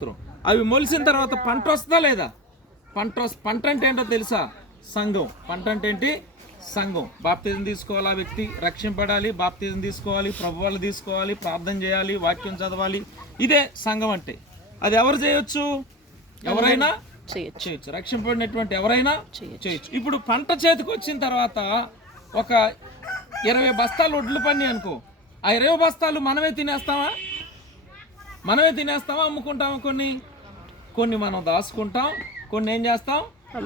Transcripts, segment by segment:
అవి మొలిసిన తర్వాత పంట వస్తుందా లేదా? పంట అంటే ఏంటో తెలుసా? సంఘం. పంట అంటే ఏంటి? సంఘం. బాప్తిజం తీసుకోవాలి, ఆ వ్యక్తి రక్షింపడాలి, బాప్తిజం తీసుకోవాలి, ప్రభువాళ్ళు తీసుకోవాలి, ప్రార్థన చేయాలి, వాక్యం చదవాలి. ఇదే సంఘం అంటే. అది ఎవరు చేయొచ్చు? ఎవరైనా చేయొచ్చు. రక్షింపబడినటువంటి ఎవరైనా చేయొచ్చు. ఇప్పుడు పంట చేతికి వచ్చిన తర్వాత ఒక 20 బస్తాలు ఒడ్లు పని అనుకో, ఆ 20 బస్తాలు మనమే తినేస్తామా? అమ్ముకుంటామా? కొన్ని మనం దాచుకుంటాం, కొన్ని ఏం చేస్తాం?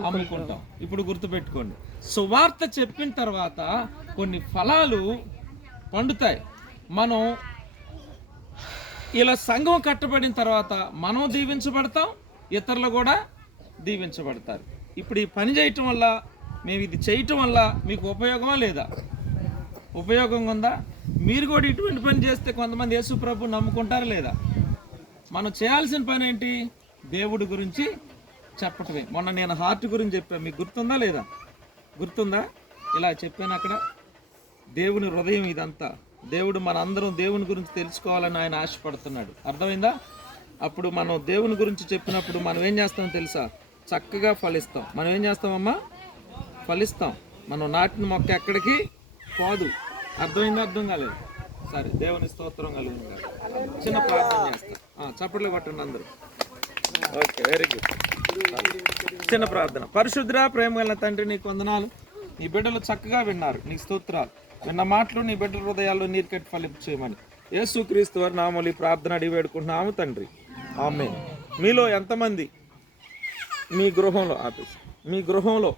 అమ్ముకుంటాం. ఇప్పుడు గుర్తుపెట్టుకోండి, సువార్త చెప్పిన తర్వాత కొన్ని ఫలాలు పండుతాయి. మనం ఇలా సంఘం కట్టబడిన తర్వాత మనం దీవించబడతాం, ఇతరులు కూడా దీవించబడతారు. ఇప్పుడు ఈ పని చేయటం వల్ల, మేము ఇది చేయటం వల్ల మీకు ఉపయోగమా లేదా? ఉపయోగం ఉందా? మీరు కూడా ఇటువంటి పని చేస్తే కొంతమంది యేసు ప్రభు నమ్ముకుంటారా లేదా? మనం చేయాల్సిన పని ఏంటి? దేవుడి గురించి చెప్పటమే. మొన్న నేను హార్ట్ గురించి చెప్పాను, మీకు గుర్తుందా లేదా? గుర్తుందా? ఇలా చెప్పాను అక్కడ. దేవుని హృదయం ఇదంతా. దేవుడు మనందరం దేవుని గురించి తెలుసుకోవాలని ఆయన ఆశపడుతున్నాడు. అర్థమైందా? అప్పుడు మనం దేవుని గురించి చెప్పినప్పుడు మనం ఏం చేస్తామో తెలుసా? చక్కగా ఫలిస్తాం. మనం ఏం చేస్తామమ్మా? ఫలిస్తాం. మనం నాటిన మొక్క ఎక్కడికి పోదు. అర్థమైందా? అర్థం కాలేదు? సరే, దేవుని స్తోత్రం కలుగును. చిన్న ప్రార్థన చేస్తాం. చప్పట్లు కొట్టండి అందరూ. Okay, very good. చిన్న ప్రార్థన. పరిశుద్ధ ప్రేమ గల తండ్రి, నీకు వందనాలు. నీ బిడ్డలు చక్కగా విన్నారు, నీకు స్తోత్రాలు. విన్న మాటలు నీ బిడ్డల హృదయాల్లో నీరు కట్టి ఫలింపు చేయమని యేసుక్రీస్తు వారి నామములో ఈ ప్రార్థన అడిగి వేడుకుంటున్నాము తండ్రి, ఆమేన్. మీలో ఎంతమంది మీ గృహంలో